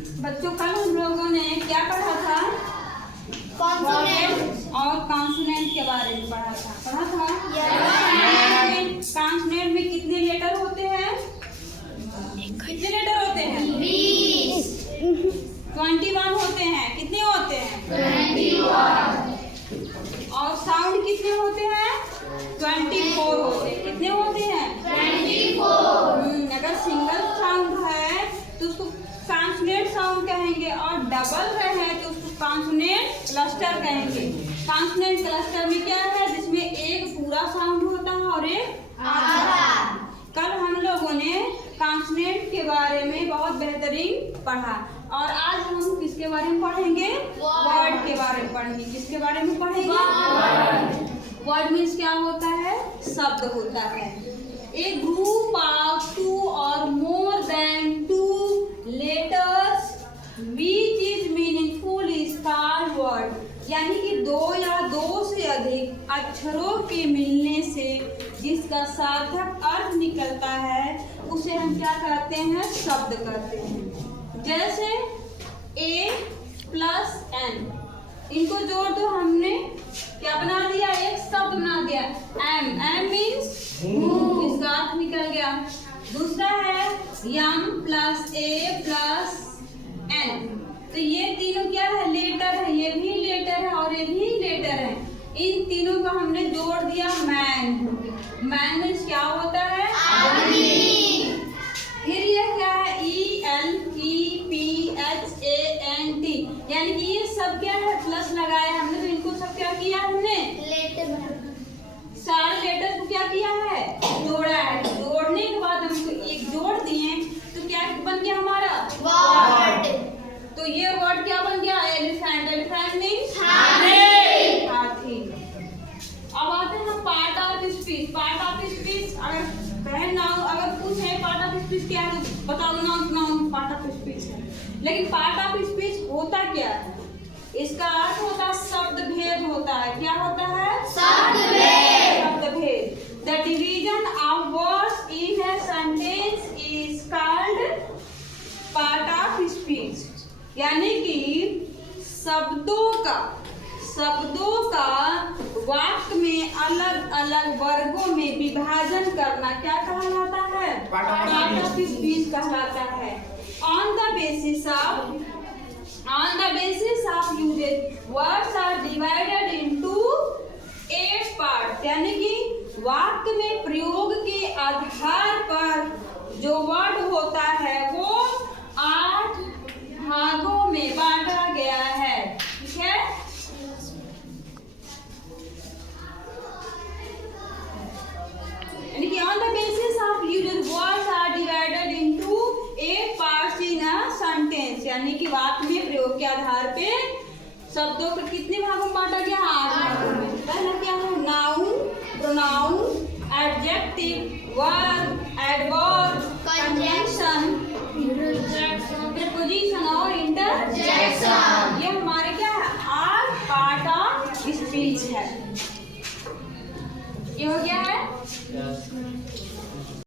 बच्चों कल हम लोगों ने क्या पढ़ा था? कॉन्सोनेंट और कॉन्सोनेंट के बारे में पढ़ा था। कॉन्सोनेंट में कितने लेटर होते हैं? कितने लेटर होते हैं? 20 21 होते हैं। कितने होते हैं? 21 और साउंड कितने होते हैं? 24 होते हैं। कितने होते हैं? 24 अगर सिंगल साउंड है तो उसको कॉन्सोनेंट साउंड कहेंगे और डबल रहे तो उसको कॉन्सोनेंट क्लस्टर कहेंगे। कॉन्सोनेंट क्लस्टर में क्या है? जिसमें एक पूरा साउंड होता है और एक आधा। कल हम लोगों ने कॉन्सोनेंट के बारे में बहुत बेहतरीन पढ़ा और आज हम किसके बारे में पढ़ेंगे? वर्ड के बारे में पढ़ेंगे। किसके बारे में पढ़ेंगे? वर्ड मीन्स क्या होता है? शब्द होता है। ए ग्रुप ऑफ 2 और more than 2 letters which is meaningful is called word. यानी कि 2 या 2 से अधिक अक्षरों के मिलने से जिसका सार्थक अर्थ निकलता है उसे हम क्या कहते हैं? शब्द कहते हैं। जैसे A प्लस N, इनको जोड़ दो, हमने क्या बना दिया? एक शब्द बना दिया M मीन्स इसका अर्थ निकल गया। दूसरा है M plus A plus N, तो ये तीनों क्या है? लेटर है। ये भी लेटर है और ये भी लेटर है। इन तीनों को हमने जोड़ दिया मैन। मैन मीन्स क्या होता है? आदमी। फिर ये क्या है? ELEPHANT, यानी कि ये सब क्या है? प्लस लगाया हमने, तो इनको सब क्या किया हमने? सारे लेटर को क्या किया है? जोड़ा है। जोड़ने के बाद हमको एक जोड़ दिए तो क्या बन गया हमारा? वर्ड। तो ये वर्ड क्या बन गया? एलिफेंट। एलिफेंट मीन्स हाथी। अब आते हैं हम part of speech. Part of speech अगर बहन नाउन अगर पूछे पार्ट ऑफ स्पीच क्या है तो बताओ। नाउन पार्ट ऑफ स्पीच है, लेकिन पार्ट ऑफ स्पीच होता क्या है? इसका अर्थ होता है शब्द भेद होता है। क्या होता है? शब्द भेद। शब्द भेद। The division of words in a sentence is called part of speech. यानी कि शब्दों का वाक्य में अलग अलग वर्गों में विभाजन करना क्या कहलाता है? पार्ट ऑफ स्पीच कहलाता है। On the basis of usages words are divided into 8 part. यानी कि वाक्य में प्रयोग के आधार पर जो वर्ड होता है वो 8 भागों में बांटा गया है। ठीक है? यानी कि on the basis of used words are divided into 8 parts in a sentence. यानी कि वाक्य में प्रयोग के आधार पे शब्दों को कितने भागों में बांटा गया? 8 भागों में। पहला क्या है? Noun, pronoun, adjective, verb, adverb, conjunction, preposition और इंटरजेक्शन। ये हमारे क्या है? 8 पार्ट ऑफ स्पीच है। ये हो गया है।